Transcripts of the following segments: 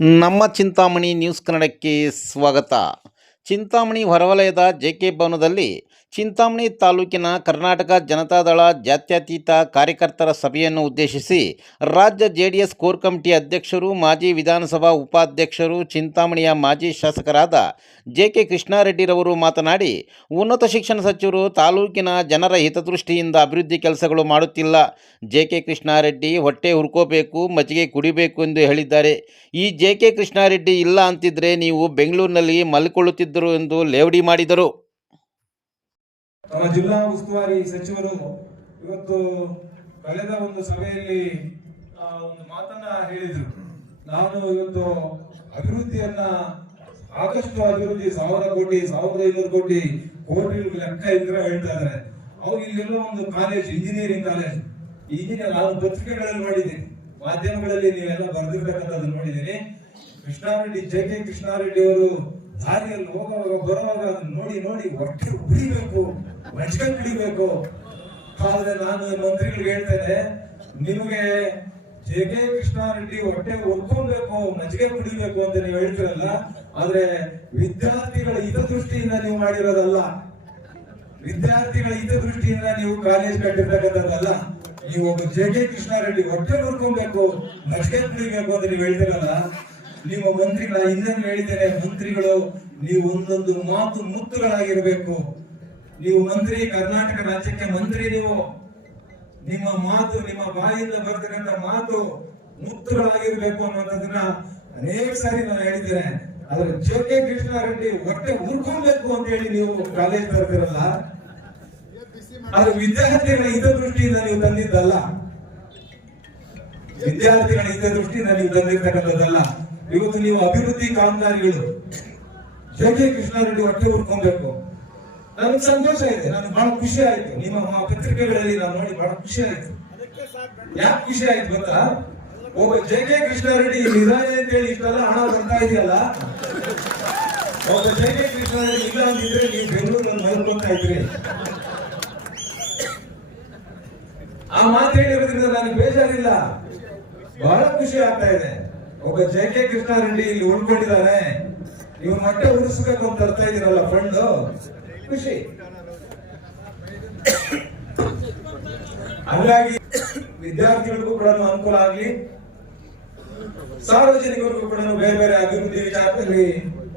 ನಮ್ಮ ಚಿಂತಾಮಣಿ ನ್ಯೂಸ್ ಕನ್ನಡಕ್ಕೆ ಸ್ವಾಗತ. ಚಿಂತಾಮಣಿ ಹೊರವಲಯದ ಜೆಕೆ ಭವನದಲ್ಲಿ ಚಿಂತಾಮಣಿ ತಾಲೂಕಿನ ಕರ್ನಾಟಕ ಜನತಾದಳ ಜಾತ್ಯತೀತ ಕಾರ್ಯಕರ್ತರ ಸಭೆಯನ್ನು ಉದ್ದೇಶಿಸಿ ರಾಜ್ಯ ಜೆಡಿಎಸ್ ಕೋರ್ ಕಮಿಟಿ ಅಧ್ಯಕ್ಷರು, ಮಾಜಿ ವಿಧಾನಸಭಾ ಉಪಾಧ್ಯಕ್ಷರು, ಚಿಂತಾಮಣಿಯ ಮಾಜಿ ಶಾಸಕರಾದ ಜೆಕೆ ಕೃಷ್ಣಾರೆಡ್ಡಿರವರು ಮಾತನಾಡಿ, ಉನ್ನತ ಶಿಕ್ಷಣ ಸಚಿವರು ತಾಲೂಕಿನ ಜನರ ಹಿತದೃಷ್ಟಿಯಿಂದ ಅಭಿವೃದ್ಧಿ ಕೆಲಸಗಳು ಮಾಡುತ್ತಿಲ್ಲ. ಜೆಕೆ ಕೃಷ್ಣಾರೆಡ್ಡಿ ಹೊಟ್ಟೆ ಹುರ್ಕೋಬೇಕು, ಮಜ್ಜಿಗೆ ಕುಡಿಬೇಕು ಎಂದು ಹೇಳಿದ್ದಾರೆ. ಈ ಜೆಕೆ ಕೃಷ್ಣಾರೆಡ್ಡಿ ಇಲ್ಲ ಅಂತಿದ್ರೆ ನೀವು ಬೆಂಗಳೂರಿನಲ್ಲಿ ಮಲ್ಕೊಳ್ಳುತ್ತಿದ್ದರು ಎಂದು ಲೇವಡಿ ಮಾಡಿದರು. ನಮ್ಮ ಜಿಲ್ಲಾ ಉಸ್ತುವಾರಿ ಸಚಿವರು ಇವತ್ತು ಕಳೆದ ಒಂದು ಸಭೆಯಲ್ಲಿ ಒಂದು ಮಾತನ್ನ ಹೇಳಿದ್ರು. ನಾನು ಇವತ್ತು ಅಭಿವೃದ್ಧಿಯನ್ನ ಸಾಕಷ್ಟು ಅಭಿವೃದ್ಧಿ 1000 ಕೋಟಿ 1500 ಕೋಟಿ ಲೆಕ್ಕ ಇದ್ರೆ ಹೇಳ್ತಾ ಇದ್ದಾರೆ. ಅವ್ರು ಇಲ್ಲಿರೋ ಒಂದು ಕಾಲೇಜ್, ಇಂಜಿನಿಯರಿಂಗ್ ಕಾಲೇಜ್, ಇಂಜಿನಿಯರ್ ನಾನು ಪತ್ರಿಕೆಗಳಲ್ಲಿ ನೋಡಿದ್ದೀನಿ, ಮಾಧ್ಯಮಗಳಲ್ಲಿ ನೀವೆಲ್ಲ ಬರೆದಿರ್ತಕ್ಕಂಥದ್ದು ನೋಡಿದ್ದೀನಿ. ಕೃಷ್ಣಾರೆಡ್ಡಿ, ಜೆಕೆ ಕೃಷ್ಣಾರೆಡ್ಡಿ ಅವರು ದಾರಿಯಲ್ಲಿ ಹೋಗುವಾಗ ಬರುವಾಗ ನೋಡಿ ಹೊಟ್ಟೆ ಉಳಿಬೇಕು, ಮಜ್ಜಿಗೆ ಕುಡಿಬೇಕು. ಆದ್ರೆ ನಾನು ಮಂತ್ರಿಗಳಿಗೆ ಹೇಳ್ತೇನೆ, ನಿಮಗೆ ಜೆಕೆ ಕೃಷ್ಣಾರೆಡ್ಡಿ ಹೊಟ್ಟೆ ಉಳ್ಕೊಬೇಕು, ಮಜ್ಜಿಗೆ ಕುಡಿಬೇಕು ಅಂತ ನೀವು ಹೇಳ್ತಿರಲ್ಲ, ಆದ್ರೆ ವಿದ್ಯಾರ್ಥಿಗಳ ಹಿತದೃಷ್ಟಿಯಿಂದ ನೀವು ಮಾಡಿರೋದಲ್ಲ, ವಿದ್ಯಾರ್ಥಿಗಳ ಹಿತದೃಷ್ಟಿಯಿಂದ ನೀವು ಕಾಲೇಜ್ ಕಟ್ಟಿರ್ತಕ್ಕಂಥದ್ದಲ್ಲ. ನೀವು ಒಬ್ಬ ಜೆಕೆ ಕೃಷ್ಣಾರೆಡ್ಡಿ ಹೊಟ್ಟೆ ಉಳ್ಕೊಬೇಕು, ಮಜ್ಜಿಗೆ ಕುಡಿಬೇಕು ಅಂತ ನೀವು ಹೇಳ್ತಿರಲ್ಲ. ನಿಮ್ಮ ಮಂತ್ರಿಗಳ ಹಿಂದೆನೂ ಹೇಳಿದ್ದೇನೆ, ಮಂತ್ರಿಗಳು ನೀವು ಒಂದೊಂದು ಮಾತು ಮುತ್ತುಗಳಾಗಿರ್ಬೇಕು. ನೀವು ಮಂತ್ರಿ, ಕರ್ನಾಟಕ ರಾಜ್ಯಕ್ಕೆ ಮಂತ್ರಿ, ನೀವು ನಿಮ್ಮ ಮಾತು, ನಿಮ್ಮ ಬಾಯಿಂದ ಬರ್ತಕ್ಕಂಥ ಮಾತು ಮುತ್ತುಗಳಾಗಿರ್ಬೇಕು ಅನ್ನೋದನ್ನ ಅನೇಕ ಸಾರಿ ನಾನು ಹೇಳಿದ್ದೇನೆ. ಆದ್ರೆ ಜೆಕೆ ಕೃಷ್ಣಾರೆಡ್ಡಿ ಹೊಟ್ಟೆ ಉರ್ಕೊಬೇಕು ಅಂತ ಹೇಳಿ ನೀವು ಕಾಲೇಜ್ ಬರ್ತಿರಲ್ಲ, ಅದು ವಿದ್ಯಾರ್ಥಿಗಳ ಹಿತದೃಷ್ಟಿಯಿಂದ ನೀವು ತಂದಿದ್ದಲ್ಲ, ವಿದ್ಯಾರ್ಥಿಗಳ ಹಿತದೃಷ್ಟಿಯಿಂದ ನೀವು ತಂದಿರ್ತಕ್ಕಂಥದ್ದಲ್ಲ. ಇವತ್ತು ನೀವು ಅಭಿವೃದ್ಧಿ ಕಾಮಗಾರಿಗಳು ಜೆಕೆ ಕೃಷ್ಣಾರೆಡ್ಡಿ ಹೊಟ್ಟೆ ಉರ್ಕೊಬೇಕು. ನನಗೆ ಸಂತೋಷ ಇದೆ, ನನಗೆ ಬಹಳ ಖುಷಿ ಆಯ್ತು. ನಿಮ್ಮ ಪತ್ರಿಕೆಗಳಲ್ಲಿ ನಾನು ನೋಡಿ ಬಹಳ ಖುಷಿ ಆಯ್ತು. ಯಾಕೆ ಖುಷಿ ಆಯ್ತು ಗೊತ್ತಾ? ಒಬ್ಬ ಜೆಕೆ ಕೃಷ್ಣಾರೆಡ್ಡಿ ಇದಾನೆ ಅಂತ ಹೇಳಿ ಇಷ್ಟೆಲ್ಲ ಹಣ ಬರ್ತಾ ಇದೆಯಲ್ಲ, ಒಬ್ಬ ಜೆಕೆ ಕೃಷ್ಣಾರೆಡ್ಡಿ ಇಲ್ಲ ಅಂತಿದ್ರೆ ನೀವು ಬೆಂಗಳೂರಲ್ಲಿ ಮಲ್ಕೊಳ್ತಾ ಇದ್ರಿ. ಆ ಮಾತು ಹೇಳಿರೋದ್ರಿಂದ ನನಗೆ ಬೇಜಾರಿಲ್ಲ, ಬಹಳ ಖುಷಿ ಆಗ್ತಾ ಇದೆ. ಒಬ್ಬ ಜೆಕೆ ಕೃಷ್ಣಾರೆಡ್ಡಿ ಇಲ್ಲಿ ಉಳ್ಕೊಂಡಿದ್ದಾರೆ, ಇವ್ರ ಹೊಟ್ಟೆ ಉಳಿಸ್ಬೇಕು ಅಂತ ತರ್ತಾ ಇದೀರಲ್ಲ ಫಂಡ್, ಖುಷಿ. ಹಾಗಾಗಿ ವಿದ್ಯಾರ್ಥಿಗಳಿಗೂ ಕೂಡ ಅನುಕೂಲ ಆಗ್ಲಿ, ಸಾರ್ವಜನಿಕರಿಗೂ ಕೂಡ ಬೇರೆ ಬೇರೆ ಅಭಿವೃದ್ಧಿ ವಿಚಾರದಲ್ಲಿ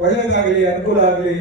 ಒಳ್ಳೇದಾಗಲಿ, ಅನುಕೂಲ ಆಗಲಿ.